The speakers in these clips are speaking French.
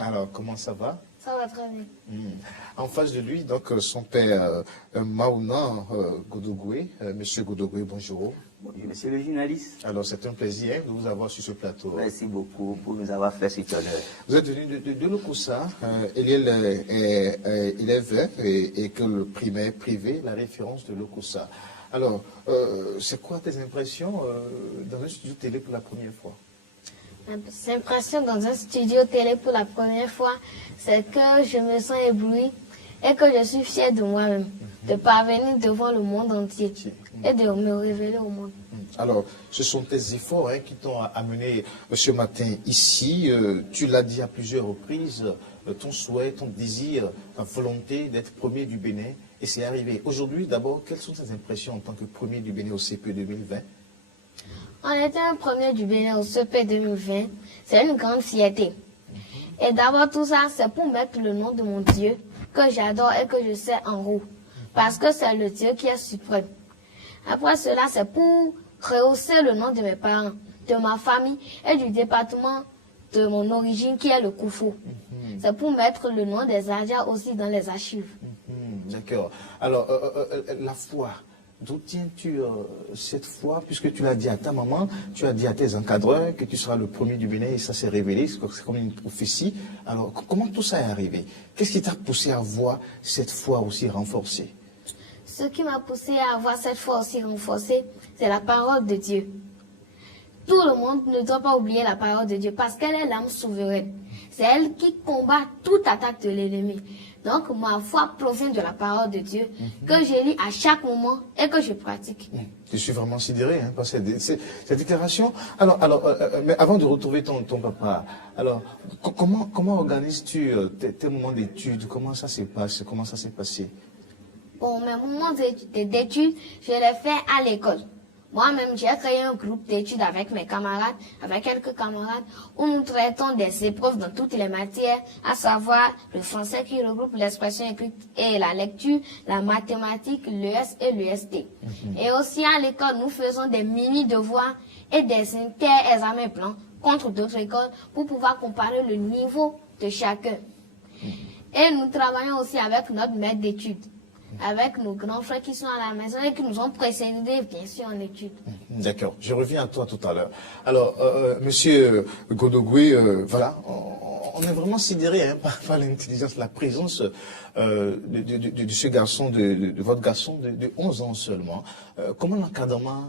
Alors, comment ça va? Ça va très bien. En face de lui, donc, son père Maouna Godogwe. Monsieur Godogwe, bonjour. Bonjour, monsieur le journaliste. Alors, c'est un plaisir de vous avoir sur ce plateau. Merci beaucoup pour nous avoir fait cet honneur. Vous êtes venu de Lokossa. Eliel est élève et que le primaire privé, la référence de Lokossa. Alors, c'est quoi tes impressions dans un studio télé pour la première fois? Mes impressions dans un studio télé pour la première fois, c'est que je me sens ébloui et que je suis fière de moi-même, de parvenir devant le monde entier et de me révéler au monde. Alors, ce sont tes efforts qui t'ont amené ce matin ici. Tu l'as dit à plusieurs reprises, ton souhait, ton désir, ta volonté d'être premier du Bénin, et c'est arrivé. Aujourd'hui, d'abord, quelles sont tes impressions en tant que premier du Bénin au CP 2020? On était un premier du Bénin au CP 2020. C'est une grande fierté. Et d'abord, tout ça, c'est pour mettre le nom de mon Dieu, que j'adore et que je sais en haut. Parce que c'est le Dieu qui est suprême. Après cela, c'est pour rehausser le nom de mes parents, de ma famille et du département de mon origine qui est le Koufou. C'est pour mettre le nom des Adja aussi dans les archives. D'accord. Alors, la foi, d'où tiens-tu cette foi, puisque tu l'as dit à ta maman, tu as dit à tes encadreurs que tu seras le premier du Bénin et ça s'est révélé, c'est comme une prophétie. Alors, comment tout ça est arrivé? Qu'est-ce qui t'a poussé à voir cette foi aussi renforcée? Ce qui m'a poussé à avoir cette foi aussi renforcée, c'est la parole de Dieu. Tout le monde ne doit pas oublier la parole de Dieu parce qu'elle est l'âme souveraine. C'est elle qui combat toute attaque de l'ennemi. Donc ma foi provient de la parole de Dieu que je lis à chaque moment et que je pratique. Je suis vraiment sidéré par cette déclaration. Alors, mais avant de retrouver ton papa, alors comment organises-tu tes moments d'études? Comment ça se passe? Comment ça s'est passé? Bon, mes moments d'études, je les fais à l'école. Moi-même, j'ai créé un groupe d'études avec mes camarades, avec quelques camarades, où nous traitons des épreuves dans toutes les matières, à savoir le français qui regroupe l'expression écrite et la lecture, la mathématique, l'ES et l'EST. Et aussi à l'école, nous faisons des mini-devoirs et des inter-examens blancs contre d'autres écoles pour pouvoir comparer le niveau de chacun. Et nous travaillons aussi avec notre maître d'études, avec nos grands frères qui sont à la maison et qui nous ont précédés, bien sûr, en études. D'accord. Je reviens à toi tout à l'heure. Alors, monsieur Godogwe, voilà, on est vraiment sidéré par l'intelligence, la présence de ce garçon, de votre garçon de 11 ans seulement. Comment l'encadrement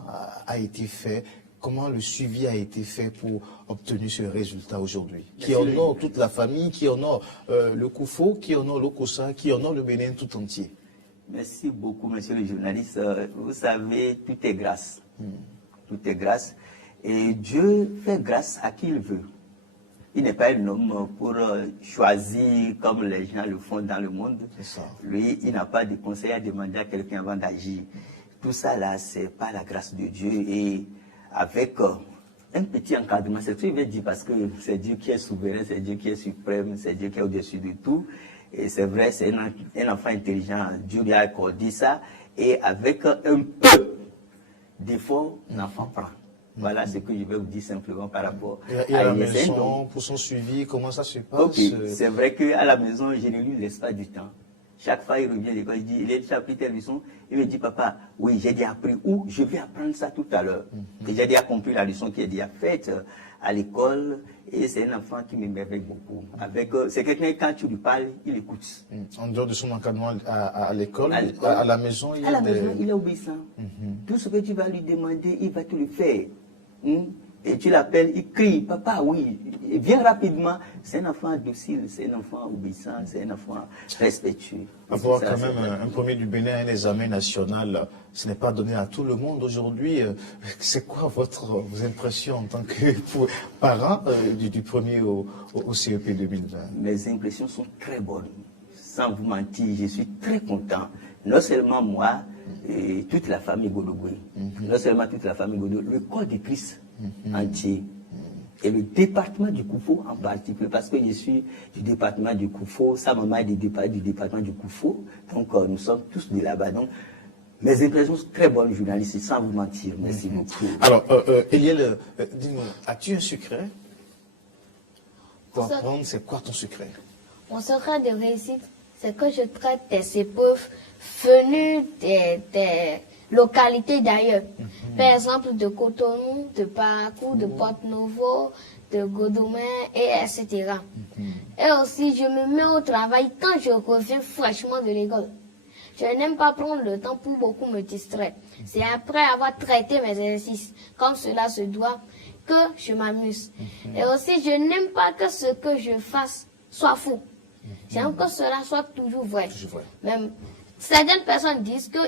a été fait? Comment le suivi a été fait pour obtenir ce résultat aujourd'hui? Qui honore toute la famille, qui honore le Koufou, qui honore l'Okossa, qui honore le Bénin tout entier. Merci beaucoup, monsieur le journaliste. Vous savez, tout est grâce. Tout est grâce. Et Dieu fait grâce à qui il veut. Il n'est pas un homme pour choisir comme les gens le font dans le monde. Ça. Lui, il n'a pas de conseil à demander à quelqu'un avant d'agir. Tout ça là, c'est par la grâce de Dieu et avec un petit encadrement. C'est ce que je veux dire parce que c'est Dieu qui est souverain, c'est Dieu qui est suprême, c'est Dieu qui est au-dessus de tout. Et c'est vrai, c'est un enfant intelligent. Dieu lui a accordé ça. Et avec un peu d'effort, l'enfant prend. Voilà ce que je vais vous dire simplement par rapport à la maison, pour son suivi, comment ça se passe? Okay. C'est vrai qu'à la maison, je ne lui laisse pas du temps. Chaque fois, il revient à l'école, il dit, il a déjà appris telle leçon. Il me dit, papa, oui, j'ai déjà appris ou je vais apprendre ça tout à l'heure. Et j'ai déjà compris la leçon qui est déjà faite à l'école. Et c'est un enfant qui m'émerveille beaucoup. C'est quelqu'un, quand tu lui parles, il écoute. En dehors de son encadrement à l'école, à la maison, il est obéissant. Tout ce que tu vas lui demander, il va te le faire. Et tu l'appelles, il crie, papa, oui, viens rapidement. C'est un enfant docile, c'est un enfant obéissant, c'est un enfant respectueux. Avoir quand même un premier du Bénin, un examen national, ce n'est pas donné à tout le monde aujourd'hui. C'est quoi vos impressions en tant que parent du premier au CEP 2020? Mes impressions sont très bonnes. Sans vous mentir, je suis très content. Non seulement moi, et toute la famille Godogwe, non seulement toute la famille Godogwe, le corps de Christ entier. Et le département du Koufou en particulier, parce que je suis du département du Koufou, sa maman est du département du Koufou, donc nous sommes tous de là-bas. Donc, mes impressions sont très bonnes, journaliste, sans vous mentir. Merci beaucoup. Alors, Eliel, dis-nous, as-tu un secret? Pour apprendre, c'est quoi ton secret? Mon secret de réussite, c'est que je traite des épreuves venues des localités d'ailleurs. Par exemple, de Cotonou, de Parakou, de Porto-Novo, de Godomé, etc. Et aussi, je me mets au travail quand je reviens fraîchement de l'école. Je n'aime pas prendre le temps pour beaucoup me distraire. C'est après avoir traité mes exercices, comme cela se doit, que je m'amuse. Et aussi, je n'aime pas que ce que je fasse soit faux. J'aime que cela soit toujours vrai. Toujours vrai. Même certaines personnes disent que